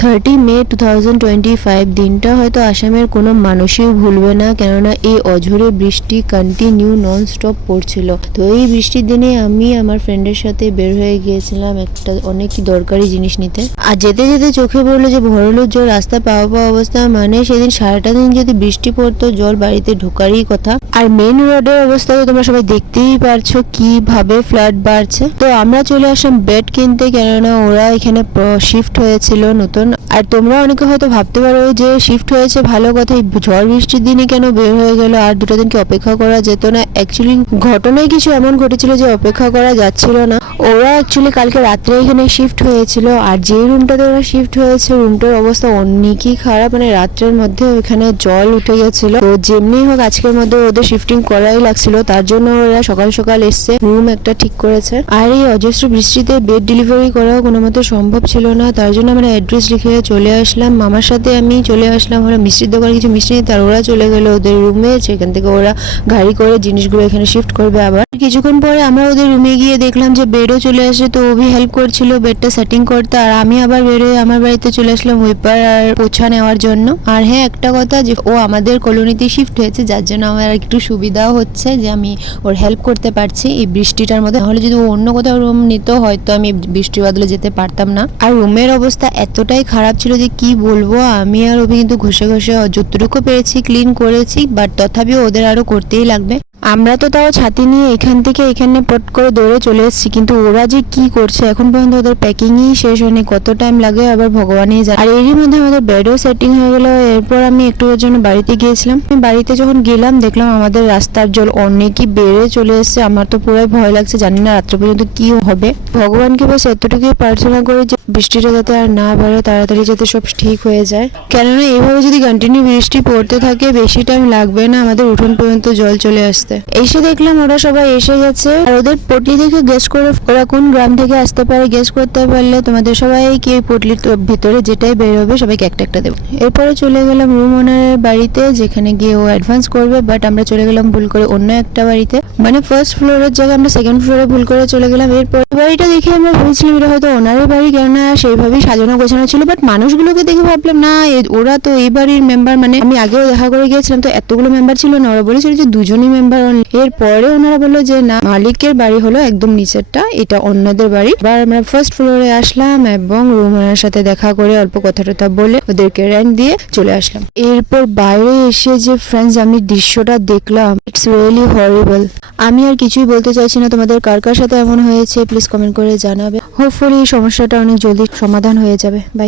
30 মে 2025 দিনটা হয়তো আসামের কোনো মানুষই ভুলবে না, কেননা এই অঝোরে বৃষ্টি কন্টিনিউ নন স্টপ পড়ছিল। তো এই বৃষ্টির দিনে আমি আমার ফ্রেন্ডের সাথে বের হয়ে গিয়েছিলাম একটা অনেক দরকারি জিনিস নিতে। আর যেতে যেতে চোখে পড়লো যে ভরলো জল, রাস্তা পাওয়া অবস্থা, মানে সেদিন সারাটা দিন যদি বৃষ্টি পড়তো জল বাড়িতে ঢোকারই কথা। আর মেন রোডের অবস্থা তো তোমরা সবাই দেখতেই পারছো কিভাবে ফ্লাড বাড়ছে। তো আমরা চলে আসলাম বেড কিনতে, কেননা ওরা এখানে শিফট হয়েছিল নতুন। আর তোমরা অনেকে হয়তো ভাবতে পারো যে শিফট হয়েছে ভালো কথা, ঝড় বৃষ্টির দিনে কেন বের হয়ে গেল, আর দুটো দিনকে অপেক্ষা করা যেত না? অ্যাকচুয়ালি ঘটনায় কিছু এমন ঘটেছিল যে অপেক্ষা করা যাচ্ছিল না। ওরা অ্যাকচুয়ালি কালকে রাত্রে এখানে শিফট হয়েছিল, আর যে রুমটাতে ওরা শিফট হয়েছে রুমটার অবস্থা অনেকই খারাপ, মানে রাত্রের মধ্যে ওখানে জল উঠে গেছিল। তো যেমনি হোক আজকের মধ্যে ওদের শিফটিং করাই লাগছিল, তার জন্য ওরা সকাল সকাল এসছে, রুম একটা ঠিক করেছে। আর এই অজস্র বৃষ্টিতে বেড ডেলিভারি করাও কোনো মতে সম্ভব ছিল না, তার জন্য আমরা অ্যাড্রেস লিখে চলে আসলাম। মামার সাথে আমি চলে আসলাম, ওরা মিষ্টির দোকানে কিছু মিষ্টি নিয়ে তার ওরা চলে গেল ওদের রুমে, সেখান থেকে ওরা গাড়ি করে জিনিসগুলো এখানে শিফট করবে। আবার কিছুক্ষণ পরে আমরা ওদের রুমে গিয়ে দেখলাম যে বেডও চলে আসে, তো ও হেল্প করছিল বেডটা সেটিং করতে, আর আমি আবার বেরোয় আমার বাড়িতে চলে আসলাম হুইপার আর পোছা নেওয়ার জন্য। আর হ্যাঁ, একটা কথা যে ও আমাদের কলোনিতে শিফট হয়েছে, যার জন্য আমার একটু সুবিধাও হচ্ছে যে আমি ওর হেল্প করতে পারছি এই বৃষ্টিটার মধ্যে। তাহলে যদি ও অন্য কোথাও রুম নিত হয়তো আমি বৃষ্টির বদলে যেতে পারতাম না। আর রুমের অবস্থা এতটাই খারাপ ছিল যে কি বলবো, আমি আর ওকে কিন্তু ঘষে ঘষে যতটুকু পেরেছি ক্লিন করেছি, বাট তথাপিও ওদের আরো করতেই লাগবে। আমরা তো তাও ছাতি নিয়ে এখান থেকে এখানে পট করে দৌড়ে চলে এসেছি, কিন্তু ওরা যে কি করছে এখন পর্যন্ত ওদের প্যাকিংই শেষ হয়নি, কত টাইম লাগে আবার ভগবানই জানে। আর এরই মধ্যে আমাদের বেডও সেটিং হয়ে গেল। এরপর আমি একটু ওর জন্য বাড়িতে গিয়েছিলাম। আমি বাড়িতে যখন গেলাম দেখলাম আমাদের রাস্তার জল অনেকই বেড়ে চলে এসেছে। আমার তো পুরাই ভয় লাগছে, জানি না রাত্রে পর্যন্ত কি হবে। ভগবানকে বাস এতটুকুই প্রার্থনা করি যে বৃষ্টিটা যাতে আর না বাড়ে, তাড়াতাড়ি যাতে সব ঠিক হয়ে যায়, কেননা এইভাবে যদি কন্টিনিউ বৃষ্টি পড়তে থাকে বেশি টাইম লাগবে না আমাদের উঠোন পর্যন্ত জল চলে আসতে। এসে দেখলাম ওরা সবাই এসে গেছে, আর ওদের পটলি দেখে গেস করে ওরা কোন গ্রাম থেকে আসতে পারে গেস করতে পারলে তোমাদের সবাইকে পটলির ভিতরে যেটাই বের হবে সবাইকে একটা একটা দেবো। এরপরে চলে গেলাম রুম ওনারের বাড়িতে, যেখানে গিয়ে ও অ্যাডভান্স করবে, বাট আমরা চলে গেলাম ভুল করে অন্য একটা বাড়িতে, মানে ফার্স্ট ফ্লোরের জায়গায় আমরা সেকেন্ড ফ্লোরে ভুল করে চলে গেলাম। এরপর বাড়িটা দেখে আমরা ভেবেছিলাম এটা হয়তো ওনারের বাড়ি, কেননা সেইভাবেই সাজানো গোছানো ছিল, বাট মানুষগুলোকে দেখে ভাবলাম না ওরা তো এই বাড়ির মেম্বার, মানে আমি আগেও দেখা করে গিয়েছিলাম তো এতগুলো মেম্বার ছিল না, ওরা বলেছিল যে দুজনই মেম্বার। এরপরে ওনারা বললো যে না, মালিকের বাড়ি হলো একদম নিচেরটা, এটা অন্যদের বাড়ি। এবার আমরা ফার্স্ট ফ্লোরে আসলাম এবং রুম ওনার সাথে দেখা করে অল্প কথা টথা বলে ওদেরকে রেন্ট দিয়ে চলে আসলাম। এরপর বাইরে এসে যে ফ্রেন্ডস আমি দৃশ্যটা দেখলাম, ইটস রিয়েলি হরিবল। আমি আর কিছুই বলতে চাইছি না, তোমাদের কার কার সাথে এমন হয়েছে প্লিজ কমেন্ট করে জানাবে। হোপফুলি এই সমস্যাটা অনেক জলদি সমাধান হয়ে যাবে। বাই।